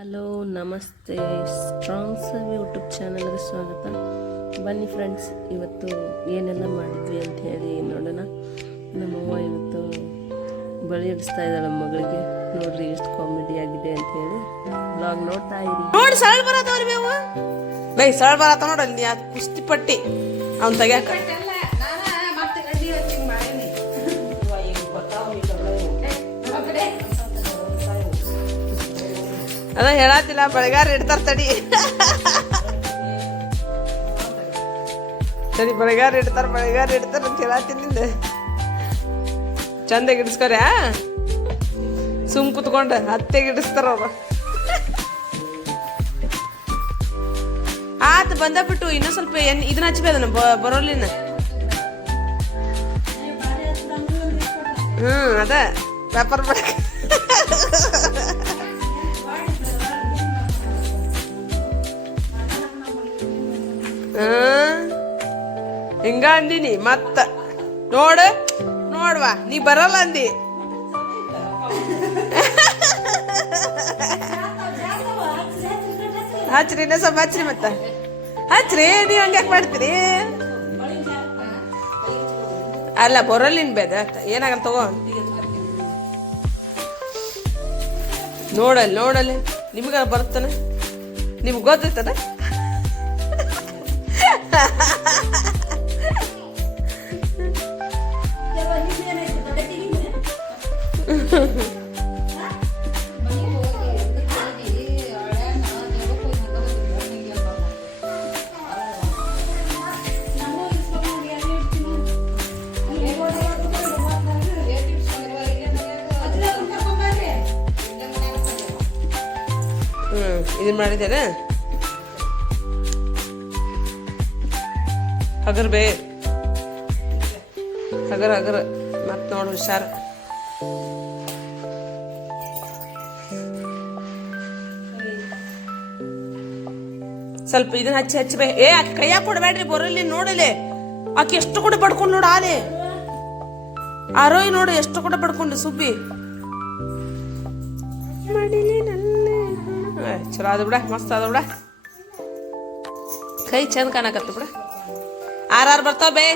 Hello ನಮಸ್ತೆ, Strong's YouTube ಚಾನಲ್ಗೆ ಸ್ವಾಗತ. ಬನ್ನಿ ಫ್ರೆಂಡ್ಸ್, ಇವತ್ತು ಏನೆಲ್ಲ ಮಾಡಿದ್ವಿ ಅಂತ ಹೇಳಿ ನೋಡೋಣ. ನಮ್ಮವ್ವ ಇವತ್ತು ಬಳಿ ಇಡಿಸ್ತಾ ಇದ್ದಾಳೆ ಮಗಳಿಗೆ. ನೋಡ್ರಿ ಎಷ್ಟು ಕಾಮಿಡಿ ಆಗಿದೆ ಅಂತ ಹೇಳಿ ಬ್ಲಾಗ್ ನೋಡ್ತಾ ಇರಿ. ನೋಡಿ ಸರಳ ಬರತ್ತವ್ರಿ ಬೇವು ಬೈ ಸರಳ ಬರತ್ತ ನೋಡಲ್ಲಿ ಅದು ಕುಸ್ತಿ ಪಟ್ಟಿ ಅವ್ನು ತೆಗ್ಯಾಕ ಅದ ಹೇಳತ್ತಿಲ್ಲ. ಬೆಳಗಾರ ಇಡ್ತಾರ ತಡಿ ಸರಿ, ಬೆಳಗಾರ ಇಡ್ತಾರ ಅಂತ ಹೇಳತ್ತಿನಿಂದ ಚಂದಾಗಿ ಇಡಿಸ್ಕೊರ. ಸುಮ್ ಕುತ್ಕೊಂಡ ಹತ್ತೆಗೆ ಇಡಿಸ್ತಾರ ಅವ್ರ. ಆತ ಬಂದ ಬಿಟ್ಟು ಇನ್ನೂ ಸ್ವಲ್ಪ ಇದನ್ನ ಹಚ್ಬೇದನ ಬರೋಲಿನ. ಅದ ವ್ಯಾಪಾರ ಮಾಡಕ್ ಹಿಂಗ ಅಂದಿನಿ. ಮತ್ತ ನೋಡ್ವಾ ನೀ ಬರಲ್ಲ ಅಂದಿ. ಹಚ್ರಿ ಇನ್ನೂ ಸ್ವಲ್ಪ ಹಚ್ರಿ, ಮತ್ತ ಹಚ್ರಿ. ನೀವ್ ಹಂಗ್ಯಾಕ್ ಮಾಡ್ತೀರಿ? ಅಲ್ಲ ಬರೋಲ್ಲಿನ್ ಬೇದ ಏನಾಗಲ್ಲ ತಗೋ. ನೋಡಲ್ಲಿ ನಿಮ್ಗ ಬರ್ತಾನ, ನಿಮ್ಗೆ ಗೊತ್ತೈತದ. ಇದನ್ ಮಾಡಿದ್ದೇನೆ ಹಗರ್ ಬೇ ಹಗರ್ ಮತ್ ನೋಡು ಹುಷಾರ. ಸ್ವಲ್ಪ ಇದನ್ನ ಹಚ್ಚಿ ಬೇ. ಆಕೆ ಕೈಯಾಗ ಕೊಡ್ಬೇಡ್ರಿ, ಬರಲಿ ನೋಡಲಿ. ಆಕೆ ಎಷ್ಟು ಕೂಡ ಪಡ್ಕೊಂಡು ನೋಡು. ಆಲೆ ಆರೋಯ್ ನೋಡು ಎಷ್ಟು ಕೂಡ ಪಡ್ಕೊಂಡು ಸುಬ್ಬಿ ಚಲೋ ಅದ ಬಿಡ, ಮಸ್ತ್ ಅದ ಬಿಡ. ಕೈ ಚಂದ ಕಾಣಕತ್ತ ಬಿಡ. ಆರ್ ಬರ್ತಾವ ಬೇ.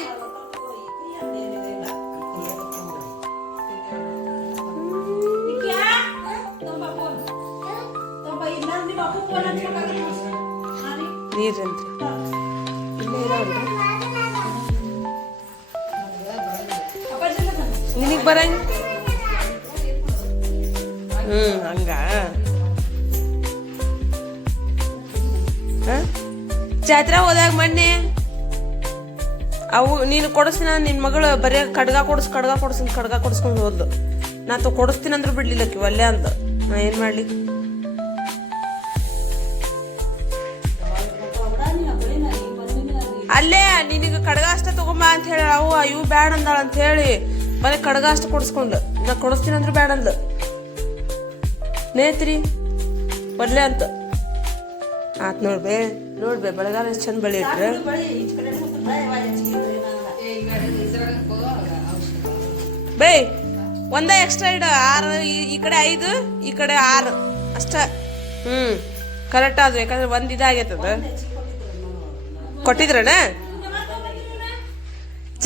ನೀರಂತ ನಿನಗ್ ಬರಂಗ. ಹಂಗ ಜಾತ್ರೆ ಹೋದಾಗ ಮೊನ್ನೆ ಅವು ನೀನು ಕೊಡಿಸ್ತೀನ, ನಿನ್ ಮಗಳು ಬರೀ ಕಡ್ಗ ಕೊಡಿಸ್ಕೊಂಡು ಹೋದ್ಲು. ನಾ ಕೊಡಿಸ್ತೀನಿ ಅಂದ್ರೂ ಬಿಡ್ಲಿಲ್ಲಕ್ಕಿ ಒಲ್ಲೆ ಅಂದ. ನಾ ಏನ್ ಮಾಡ್ಲಿ? ಅಲ್ಲೇ ನಿನಗ ಕಡ್ಗ ಅಷ್ಟ ತಗೊಂಬ ಅಂತ ಹೇಳ ಅವು ಇವು ಬ್ಯಾಡ ಅಂದಾಳ ಅಂತ ಹೇಳಿ ಬರೀ ಕಡ್ಗ ಅಷ್ಟ ಕೊಡಿಸ್ಕೊಂಡು ನಾ ಕೊಡಿಸ್ತೀನಿ ಅಂದ್ರೂ ಬ್ಯಾಡ ಅಂದ. ನೇತ್ರಿ ಒಲ್ಲೆ ಅಂತ ಆತ್. ನೋಡ್ಬೇ ಬೆಳಗಾಲ ಎಷ್ಟು ಚಂದ ಬಳಿ ಇಟ್ರೆ. ಬೇ ಒಂದ ಎಕ್ಸ್ಟ್ರಾ ಇಡ. 6 ಈ ಕಡೆ 5 ಈ ಕಡೆ 6 ಅಷ್ಟ. ಕರೆಕ್ಟ್ ಆದ್ವು. ಯಾಕಂದ್ರೆ ಒಂದ್ ಇದಾಗೈತದ. ಕೊಟ್ಟಿದ್ರನ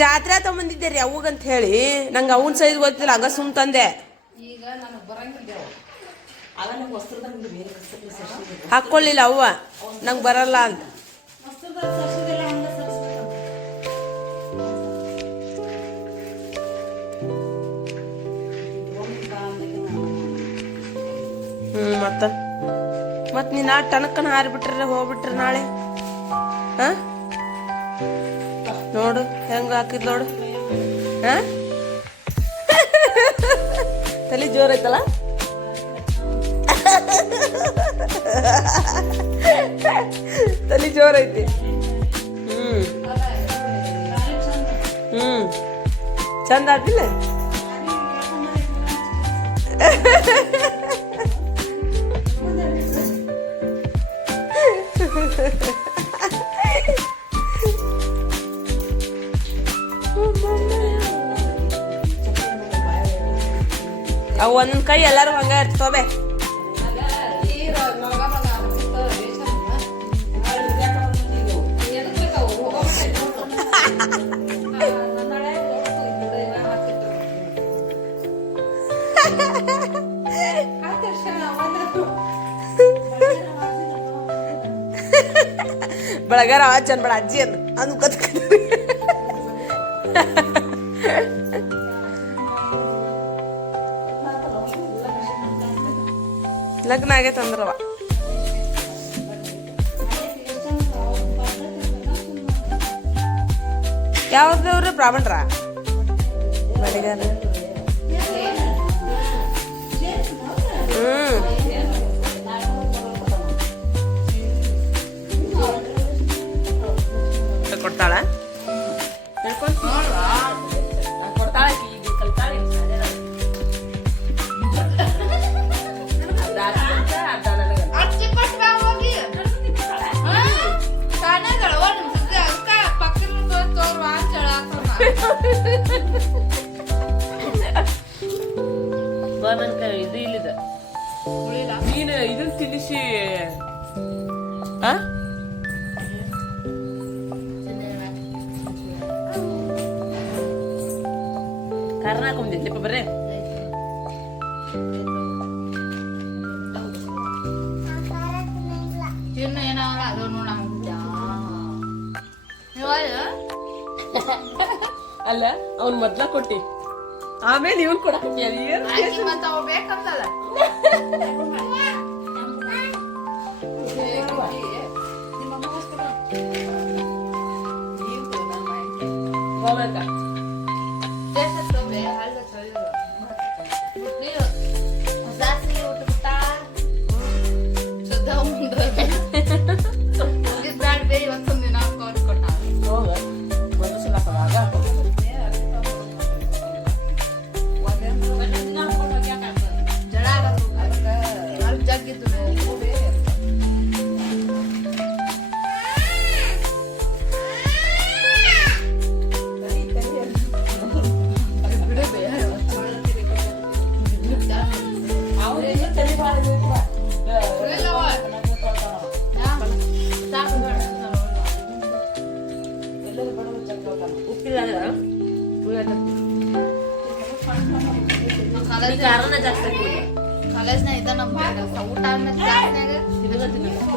ಜಾತ್ರೆ ತಗೊಂಬಂದಿದ್ದೇರಿ ಅವಗಂತ ಹೇಳಿ. ನಂಗೆ ಅವನ್ ಸೈಜ್ ಗೊತ್ತಿಲ್ಲ, ಹಂಗ ಸುಮ್ ತಂದೆ. ಹಾಕೊಳ್ಳಿಲ್ಲ ಅವ್ವ, ನಂಗೆ ಬರಲ್ಲ ಅಂತ. ಮತ್ ನೀನ್ ಆ ಟನಕ್ಕನ ಹಾರಿಬಿಟ್ರೆ ಹೋಗ್ಬಿಟ್ರೆ ನಾಳೆ. ನೋಡು ಹೆಂಗ ಹಾಕಿದ್ ನೋಡು. ತಲೆ ಜೋರ್ ಐತಲ್ಲ. ತಲೆ ಜೋರ್ ಐತಿ. ಚಂದ ಆಗಿಲ್ಲ. ಅವು ಒಂದೊಂದ್ ಕೈ ಎಲ್ಲಾರು ಹಂಗ ಇರ್ತವೆ. ಬೆಳಗಾರ ಆವಾಜ್ ಅನ್ಬೇಡ ಅಜ್ಜಿ ಅನ್ನು ಅಂದ್ ಕತ್ ಲಗ್ನ ಆಗೈತೆ ಅಂದ್ರವ ಯಾವ್ದವ್ರ ಬ್ರಾಹ್ಮಣರ ಬೆಳಗಾರ ಕೊಡ್ತಾಳ ಇದು ಇಲ್ಲಿದೆ ನೀನು ಇದನ್ನ ತಿನ್ನಿಸಿ ಕಾರಣ ಹಾಕೊಂದಿಲ್ಲಪ್ಪ ಬರ್ರೆ ಅಲ್ಲ ಅವ್ನ್ ಮೊದ್ಲ ಕೊಟ್ಟಿ ಆಮೇಲೆ ಇವನ್ ಕೊಡಕ್ಕೆ ಕಾರಣ ಜಾಸ್ತಿ ಕಾಲೇಜ್ನ ಇದ್ದ ನಮ್ಗೆ ಊಟ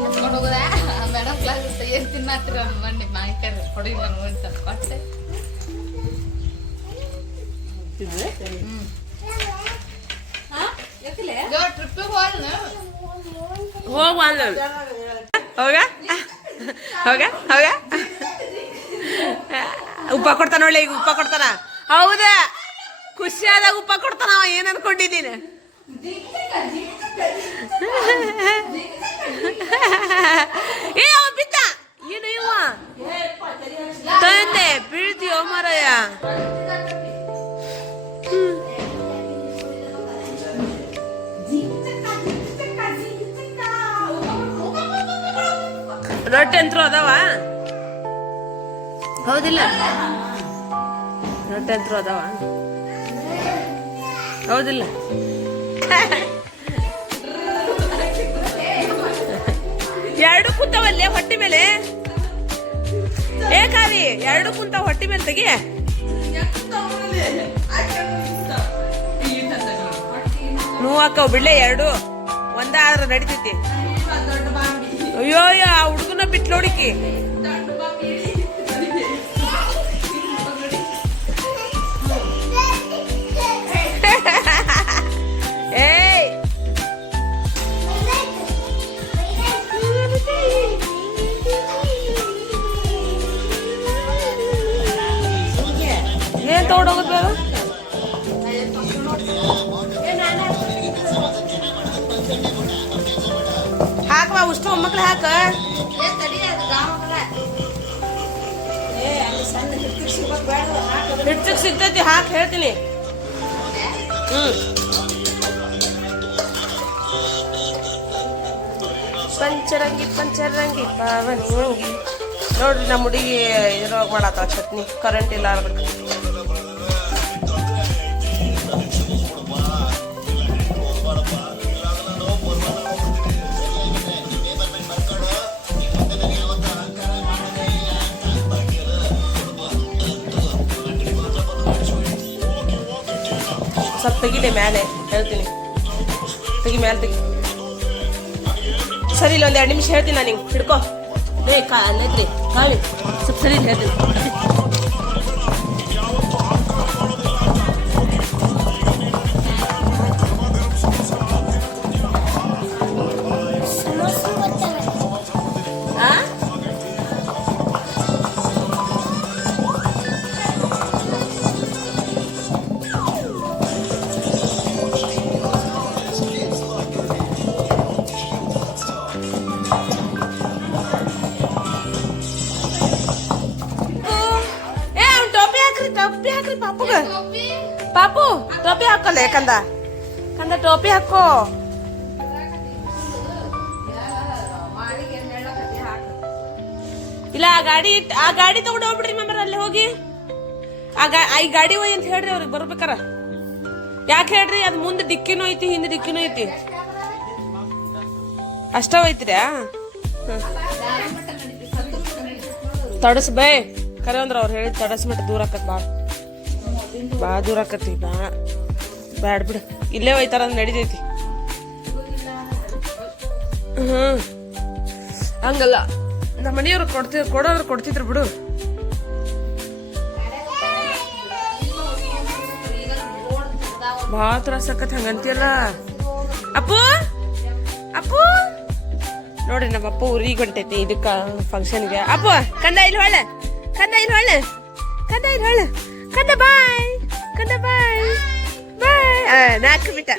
ಎತ್ಕೊಂಡು ಹೋಗೋದ ಮೇಡಮ್ ಕ್ಲಾಸ್ ಏನ್ ತಿನ್ನತ್ತಿರ ಬನ್ನಿ ಮಾಹಿತಿ ಕೊಡಿ ಅಂತ ಕೊಟ್ಟೆ ಟ್ರಿಪ್ ಹೋಗ ಹೋಗ ಹೋಗ ಹೋಗ ಉಪ್ಪ ಕೊಡ್ತಾನ ಒಳ್ಳೆ ಈಗ ಉಪ್ಪ ಕೊಡ್ತಾನ ಹೌದಾ ಖುಷಿಯಾದಾಗ ಉಪ್ಪ ಕೊಡ್ತಾನ ಅವ ಏನ್ ಅನ್ಕೊಂಡಿದ್ದೀನಿ ಏ ಅವ ಬಿದ್ದ ಏನು ಇವ ತಂದೆ ಬೀಳ್ತೀಯೋ ಮರಯ್ಯ ರೊಟ್ಟಿ ಅಂತೂ ಅದಾವ ಹೌದಿಲ್ಲ ರೊಟ್ಟಿ ಅಂತೂ ಅದಾವ ಹೌದಿಲ್ಲ ಎರಡು ಕುಂತವಲ್ಲೇ ಹೊಟ್ಟಿ ಮೇಲೆ ಏ ಕಾವಿ ಎರಡು ಕುಂತಾವ ಹೊಟ್ಟಿ ಮೇಲೆ ತೆಗಿ ನೋವಾಕವ್ ಬಿಡ್ಲೆ ಎರಡು ಒಂದಾದ್ರ ನಡಿತೈತಿ ಅಯ್ಯೋ ಆ ಹುಡುಗನ ಬಿಟ್ಟು ನೋಡಿಕಿ ಏಯ್ ಏನ್ ತಗೊಂಡೋಗುತ್ತ ಹಾಕವಾ ಉಷ್ಟು ಮಕ್ಳು ಹಾಕ ಹಿಟ್ಟಿಗೆ ಸಿಗ್ತೈತಿ ಹಾಕಿ ಹೇಳ್ತೀನಿ ಪಂಚರಂಗಿ ಪಾವನಿ ಮಂಗಿ ನೋಡ್ರಿ ನಮ್ಮ ಹುಡುಗಿ ಇದ್ರೊಳಗೆ ಮಾಡತ್ತ ಚಟ್ನಿ ಕರೆಂಟ್ ಇಲ್ಲ ಅದಕ್ಕೆ ಸ್ವಲ್ಪ ತೆಗಿಲೆ ಮೇಲೆ ಹೇಳ್ತೀನಿ ತೆಗಿ ಮೇಲೆ ತೆಗಿ ಸರಿ ಇಲ್ಲ, ಒಂದು 2 ನಿಮಿಷ ಹೇಳ್ತೀನಿ ನಾನು ನಿಂಗೆ. ಹಿಡ್ಕೊ ಅಲ್ಲೈತ್ರಿ ಕಾಳಿ ಸ್ವಲ್ಪ ಸರಿ ಹೇಳ್ತೀನಿ. ಟೋಪಿ ಹಾಕ್ರಿ ಪಾಪುಗ. ಪಾಪು ಟೋಪಿ ಹಾಕೋಲ್ಲ ಕಂದ ಟೋಪಿ ಹಾಕೋ. ಇಲ್ಲ ಆ ಗಾಡಿ ತಗೊಂಡು ಹೋಗ್ಬಿಡ್ರಿ ಮೆಂಬರ್, ಅಲ್ಲಿ ಹೋಗಿ ಈ ಗಾಡಿ ಹೋಯ್ ಅಂತ ಹೇಳ್ರಿ ಅವ್ರಿಗೆ ಬರ್ಬೇಕಾರ. ಯಾಕೆ ಹೇಳ್ರಿ, ಅದು ಮುಂದೆ ಡಿಕ್ಕಿನೂ ಐತಿ ಹಿಂದೆ ಡಿಕ್ಕಿನೂ ಐತಿ, ಅಷ್ಟ ಐತ್ರಿ. ತಡಸ್ ಬೇ ಕರೆ ಅಂದ್ರ ಅವ್ರು ಹೇಳಿದ್ ತಡಸ್ ಮಟ್ಟ ದೂರ ಆಕತ್, ಭಾಳ ದೂರ ಆಕತಿ. ಬ್ಯಾಡ್ ಬಿಡು, ಇಲ್ಲೇ ಒಯ್ತಾರ ಅಂದ್ ನಡಿತೈತಿ. ಹಂಗಲ್ಲ, ನಮ್ಮ ಮನೆಯವ್ರು ಕೊಡೋರು ಕೊಡ್ತಿದ್ರು ಬಿಡು. ಭಾಳ ತ್ರಾಸ ಆಕತ್ ಹಂಗಂತಿಯಲ್ಲ. ಅಪ್ಪು ಅಪ್ಪು ನೋಡ್ರಿ, ನಮ್ಮ ಅಪ್ಪ ಊರಿಗೆ ಹೊಂಟೈತಿ ಇದಕ್ಕ ಫಂಕ್ಷನ್ಗೆ. ಅಪ್ಪು ಕಂದ ಇಲ್ಲಿ ಹೊಳ್ಳೆ, ಕಂದ ಇಲ್ಲಿ ಹೊಳ್ಳೆ, ಕಂದ ಇಲ್ಲಿ ಹೊಳ್ಳೆ, ಕಂದ ಬಾಯ್, ಕಂದ ಬಾಯ್ ಬಾಯ್. ನಾಲ್ಕು ಬಿಟ್ಟ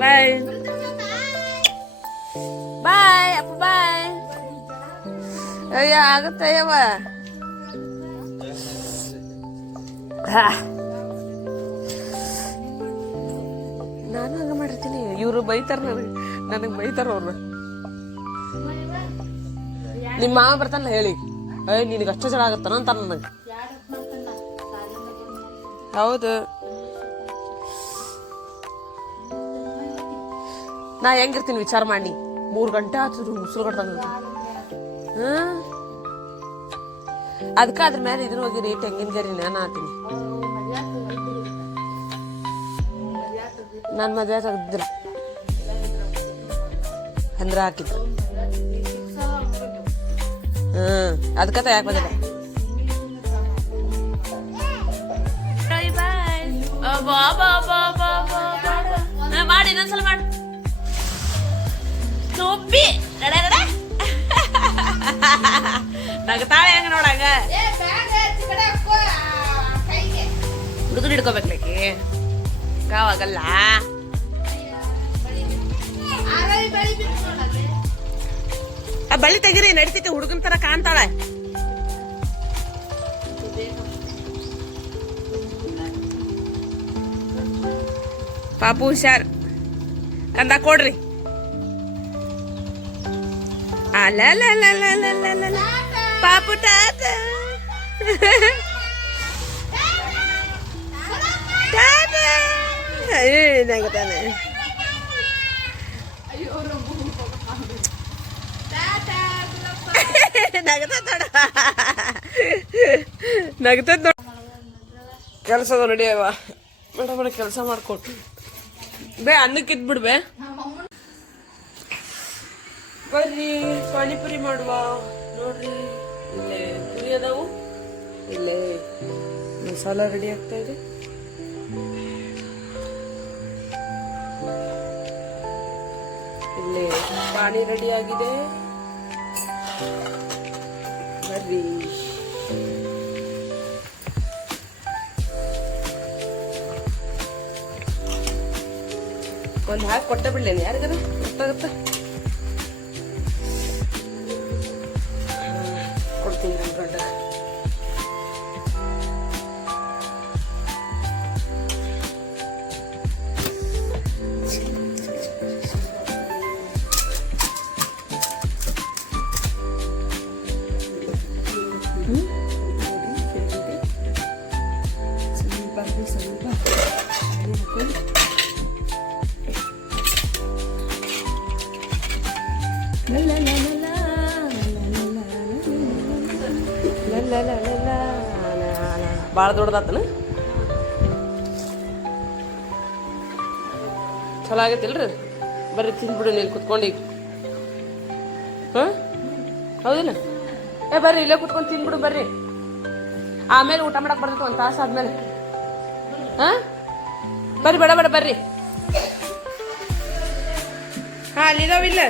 ಬಾಯ್ ಬಾಯ್ ಅಪ್ಪ ಬಾಯ್. ಅಯ್ಯ ಆಗತ್ತಯ್ಯವ. ನಾನು ಹಂಗ ಮಾಡಿರ್ತೀನಿ, ಇವ್ರು ಬೈತಾರ ನನಗೆ ಬೈತಾರ ಅವ್ರು. ನಿಮ್ಮ ಮಾವ ಬರ್ತಾನಲ್ಲ ಹೇಳಿ, ನಿನಗೆ ಅಷ್ಟು ಜನ ಆಗತ್ತಾನ ಅಂತ ನನಗೆ. ಹೌದು, ನಾ ಹೆಂಗಿರ್ತೀನಿ ವಿಚಾರ ಮಾಡಿ. 3 ಗಂಟೆ ಆತದ್ರು ಮುಸುರು ಕಟ್ದಂಗ. ಅದಕ್ಕ ಅದ್ರ ಮೇಲೆ ಇದನ್ನ ಹೋಗಿರಿ ತೆಂಗಿನ ಗರಿ ನಾನು ಹಾಕ್ತೀನಿ. ನಾನು ಮದುವೆ ತೆಗ್ದಿಲ್ಲ ಅಂದ್ರ ಹಾಕಿದ್ರು. ಅದಕ್ಕ ಯಾಕೆ ಬಂದಿಲ್ಲ. ಮಾಡಿ ಇನ್ನೊಂದ್ಸಲ ಮಾಡಿ ಟೋಪಿ ನಗತಾಳೆ ಹೆಂಗ ನೋಡಂಗ. ಹುಡುಗರು ಹಿಡ್ಕೋಬೇಕ್ಲಿಕ್ಕೆ ಗಾವಾಗಲ್ಲ. ಬಳ್ಳಿ ತೆಗಿರಿ, ನಡಿತೈತಿ, ಹುಡುಗನ ತರ ಕಾಣ್ತಾಳೆ. ಪಾಪು ಹುಷಾರ್, ಕಂದ ಕೊಡ್ರಿ. ಅಲ್ಲ ಪಾಪು ಟಾಟ ಏನಾಗತಾನೆ. ನಗತದ ಕೆಲಸದ ನಡಿಯವ ಮೇಡಮ್, ಕೆಲಸ ಮಾಡ್ಕೊಟ್ಟು ಬೇ ಅನ್ನಕ್ಕೆ ಇದ್ಬಿಡ್ಬೇ. ಬರ್ರಿ ಪಾನಿಪುರಿ ಮಾಡುವ. ನೋಡ್ರಿ ಇಲ್ಲೇ ಪುರಿ ಅದಾವು, ಇಲ್ಲೇ ಮಸಾಲ ರೆಡಿ ಆಗ್ತಾ ಇದೆ. ಇಲ್ಲೇ ಪಾನಿ ರೆಡಿ ಆಗಿದೆ. ಬರ್ರಿ. ಒಂದು ಹಾಕಿ ಕೊಟ್ಟ ಬಿಡ್ಲೇನೆ ಯಾರಿಗಾರ ಗೊತ್ತಾಗತ್ತ. ಕೊಡ್ತೀನಿ ನನ್ನ ಗಂಡ. ಭಾಳ ದೊಡ್ಡದಾತನ, ಚಲೋ ಆಗೈತಿಲ್ರಿ. ಬರ್ರಿ ತಿಂದ್ಬಿಡು, ನೀನು ಕುತ್ಕೊಂಡು. ಹಾಂ ಹೌದಿಲ್ಲ ಬರ್ರಿ ಇಲ್ಲೇ ಕುತ್ಕೊಂಡು ತಿನ್ಬಿಡು ಬರ್ರಿ ಆಮೇಲೆ ಊಟ ಮಾಡಕ್ ಬರ್ತೈತೆ ಒಂದು ತಾಸು ಆದ್ಮೇಲೆ ಹಾಂ ಬರ್ರಿ ಬೇಡ ಬೇಡ ಬರ್ರಿ ಹಾಂ ಅಲ್ಲಿದಾವಿಲ್ಲ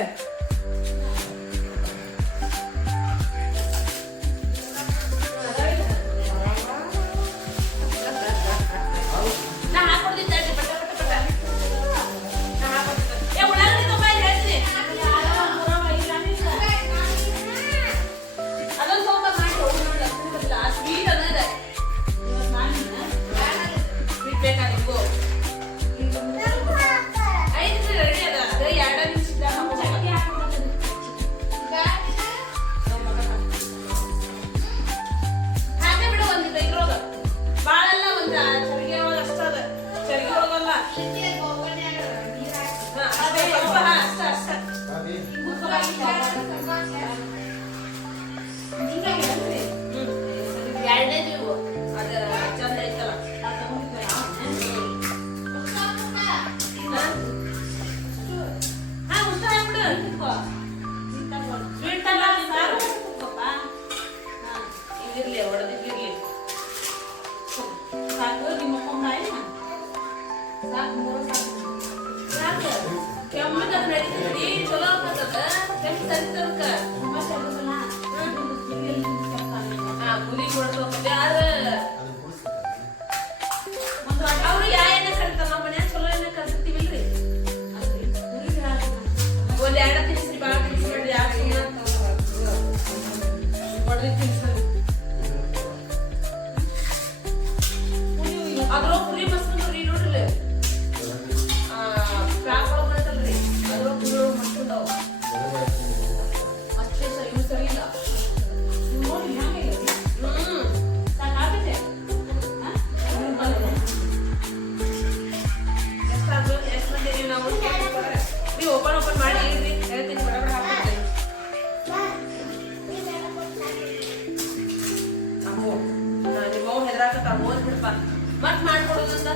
ಮತ್ ಮಾಡ್ಕೊಡೋದಂತ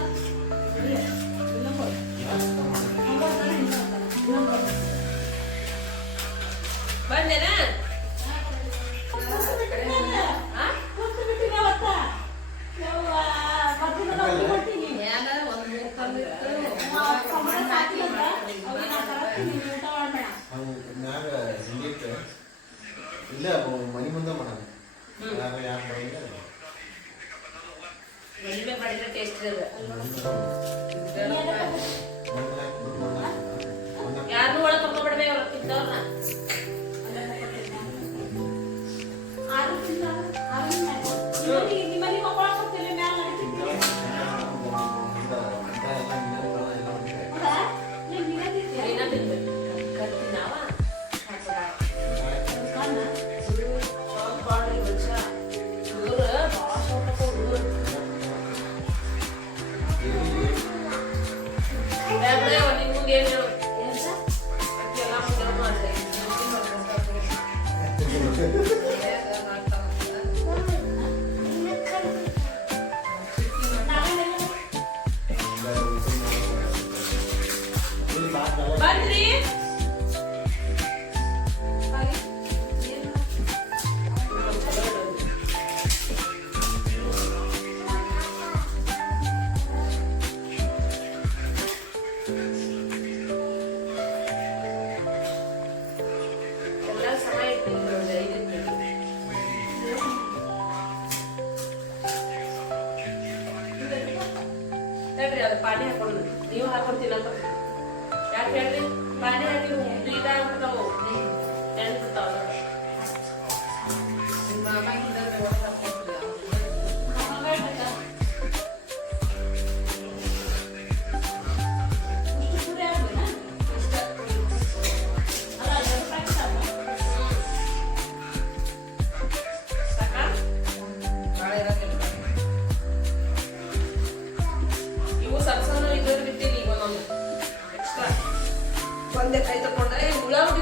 ಬಂದೇನಾ ಇಲ್ಲ ಮನಿ ಮುಂದೆ ಮಾಡೋಣ ಮದುವೆ ಮಾಡಿದ್ರೆ ಟೇಸ್ಟ್ ಇದೆ ಯಾರನ್ನೂ ಒಳಗೆ ಕರ್ಕೊಂಡ್ಬಿಡ್ಬೇ ಅವ್ರು ತಿಂದವ್ರನ್ನ ಪಾನಿ ಹಾಕೊಂಡು ನೀವು ಹಾಕೊಡ್ತೀನ ಯಾಕೆ ಹೇಳ್ರಿ ಪಾನಿ ಹಾಕಿ ಇದಾಗ್ಬಿಡ್ತಾವು ನೆನ್ಬಿಡ್ತಾವ ಒಂದೇ ಕೈ ತಗೊಂಡ್ರೆ ಉಳ್ಳಾಗಡ್ಡಿ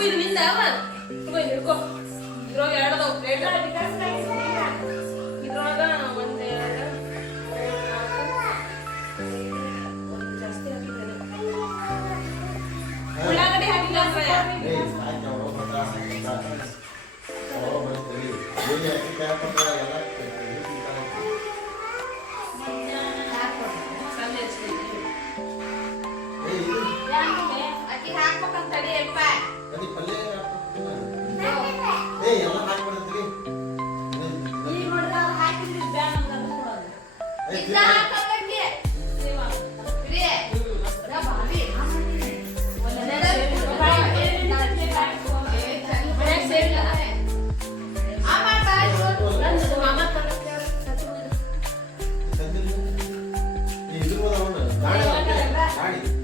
ಅಪ್ಪು ಇದು ನಿಂದ ಅವ ತಗೋ ಇದು ಹಿಡ್ಕೋ ಇದ್ರೊಳಗೆ ಎರಡದವು ಪ್ಲೇಟ್ ಇದ್ರೊಳಗ ಒಂದು ಜಾಸ್ತಿ ಹಾಕಿದ್ದೇನೆ ಉಳ್ಳಾಗಡ್ಡಿ ಹಾಕಿಲ್ಲ ಅಂದ್ರೆ ಅಕ್ಕಿ ಹಾಕ್ಬೇಕಂತ ತಡಿಯಪ್ಪ ಇಲ್ಲ ಹಾಕಕ್ಕೆ ಬಿಡಿ ಭಾರಿ ಗಾಡಿ